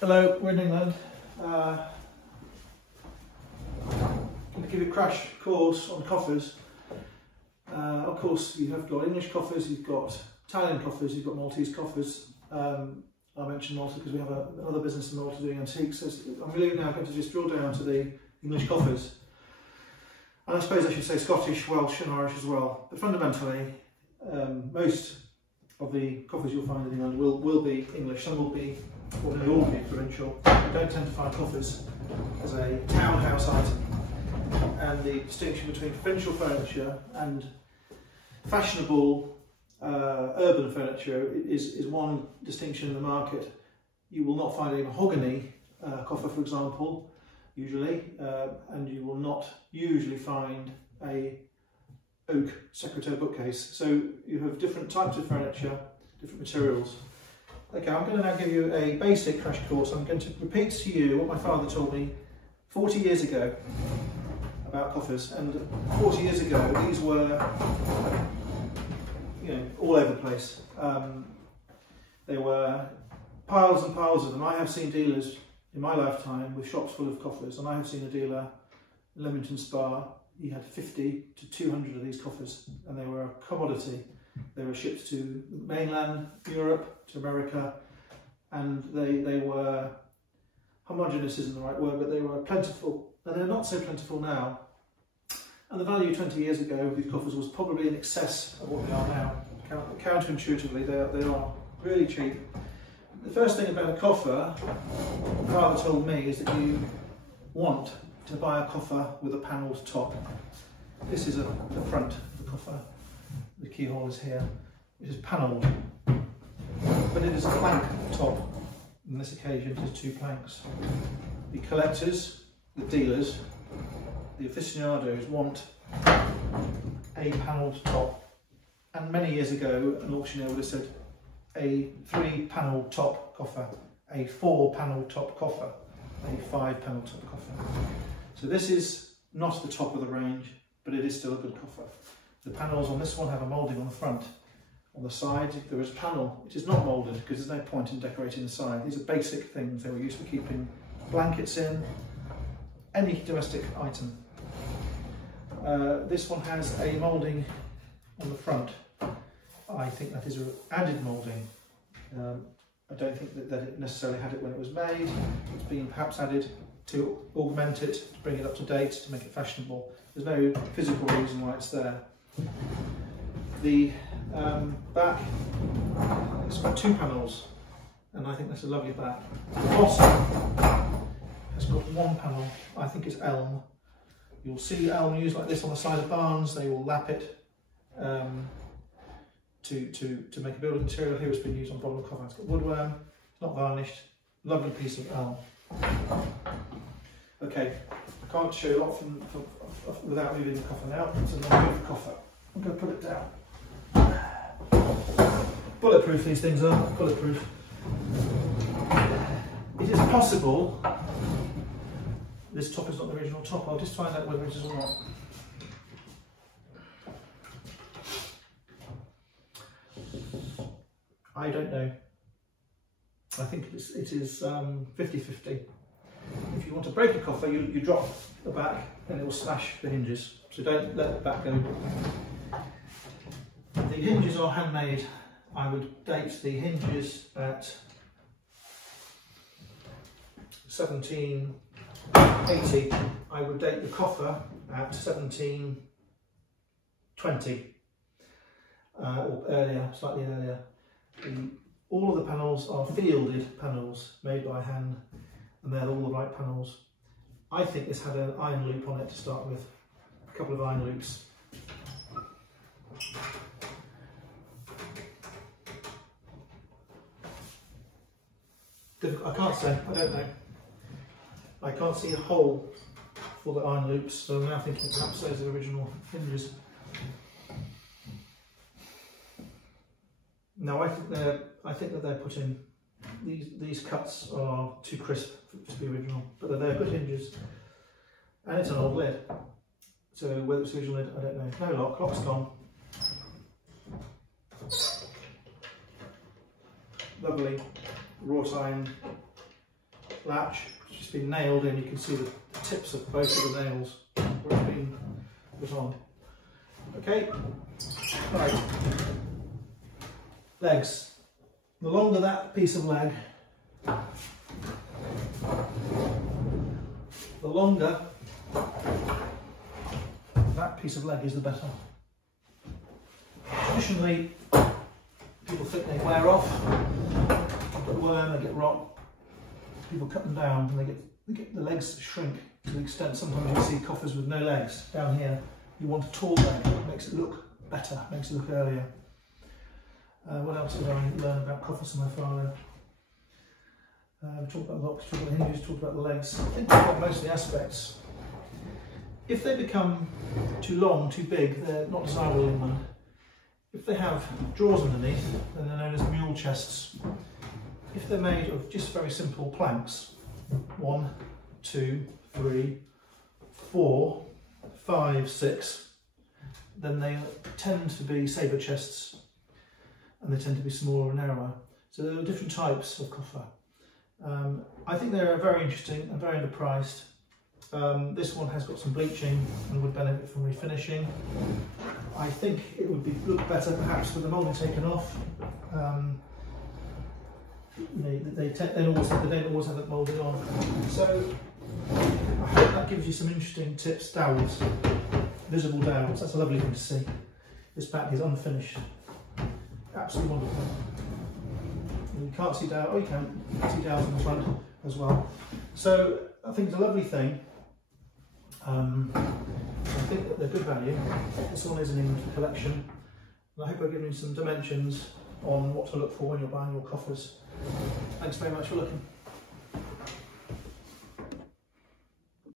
Hello, we're in England. I'm going to give you a crash course on coffers. Of course, you have got English coffers, you've got Italian coffers, you've got Maltese coffers. I mentioned Malta because we have another business in Malta doing antiques. So I'm really now going to just drill down to the English coffers. And I suppose I should say Scottish, Welsh and Irish as well. But fundamentally, most of the coffers you'll find in England will be English. Some will be, or they all be provincial. You don't tend to find coffers as a townhouse item. And the distinction between provincial furniture and fashionable urban furniture is one distinction in the market. You will not find a mahogany coffer, for example, usually, and you will not usually find a oak secretaire bookcase. So you have different types of furniture, different materials. Okay, I'm going to now give you a basic crash course. I'm going to repeat to you what my father told me 40 years ago about coffers. And 40 years ago, these were, all over the place. There were piles and piles of them. I have seen dealers in my lifetime with shops full of coffers, and I have seen a dealer in Leamington Spa. He had 50 to 200 of these coffers, and they were a commodity. They were shipped to mainland Europe, to America, and they were, homogeneous isn't the right word, but they were plentiful. Now they're not so plentiful now, and the value 20 years ago of these coffers was probably in excess of what they are now. Counterintuitively, they are really cheap. The first thing about a coffer, my father told me, is that you want to buy a coffer with a panelled top. This is the front of the coffer. The keyhole is here. It is panelled, but it is a plank top. On this occasion, it is 2 planks. The collectors, the dealers, the aficionados want a panelled top. And many years ago, an auctioneer would have said a 3-panel top coffer, a 4-panel top coffer, a 5-panel top coffer. So this is not the top of the range, but it is still a good coffer. The panels on this one have a moulding on the front. On the side, there is a panel which is not moulded because there's no point in decorating the side. These are basic things. They were used for keeping blankets in, any domestic item. This one has a moulding on the front. I think that is added moulding. I don't think that it necessarily had it when it was made. It's been perhaps added to augment it, to bring it up to date, to make it fashionable. There's no physical reason why it's there. The back, it's got 2 panels, and I think that's a lovely back. The bottom has got 1 panel. I think it's elm. You'll see elm used like this on the side of barns. They will lap it to make a building material. Here it's been used on bottom of coffer. It's got woodworm, it's not varnished. Lovely piece of elm. Okay, I can't show you a lot without moving the coffer now. It's a long beautiful coffer. I'm going to put it down. Bulletproof these things are, bulletproof. It is possible this top is not the original top. I'll just find out whether it is or not. I don't know. I think it is 50-50. If you want to break a coffer, you drop the back and it will smash the hinges. So don't let the back go. The hinges are handmade. I would date the hinges at 1780. I would date the coffer at 1720 or earlier, slightly earlier. All of the panels are fielded panels made by hand, and they're all the right panels. I think this had an iron loop on it to start with, a couple of iron loops. I can't say, I don't know. I can't see a hole for the iron loops, so I'm now thinking perhaps those are original hinges. No, I think that they're put in. These cuts are too crisp to be original, but they're good hinges. And it's an old lid. So whether it's original lid, I don't know. No lock, lock's gone. Lovely wrought iron latch, which has been nailed in. You can see the tips of both of the nails where it's been put on. Okay, right, legs. The longer that piece of leg, the longer that piece of leg is, the better. Traditionally, people think they wear off, they get worn, they get rot. People cut them down and they get the legs shrink to the extent sometimes you see coffers with no legs. Down here, you want a tall leg. It makes it look better, makes it look earlier. What else did I learn about coffers from my father? We talked about locks, talked about hinges, talked about the legs. I think we've got most of the aspects. If they become too long, too big, they're not desirable in England. If they have drawers underneath, then they're known as mule chests. If they're made of just very simple planks, 1, 2, 3, 4, 5, 6, then they tend to be sabre chests, and they tend to be smaller and narrower. So there are different types of coffer. I think they're very interesting and very underpriced. This one has got some bleaching and would benefit from refinishing. I think it would look better perhaps with the moulding taken off. They don't always have it moulded on. So I hope that gives you some interesting tips. Dowels, visible dowels, that's a lovely thing to see. This back is unfinished. Absolutely wonderful. You can't see dowels, oh you can see dowels in the front as well. So I think it's a lovely thing. I think that they're good value. This one is an England collection. And I hope I've given you some dimensions on what to look for when you're buying your coffers. Thanks very much for looking.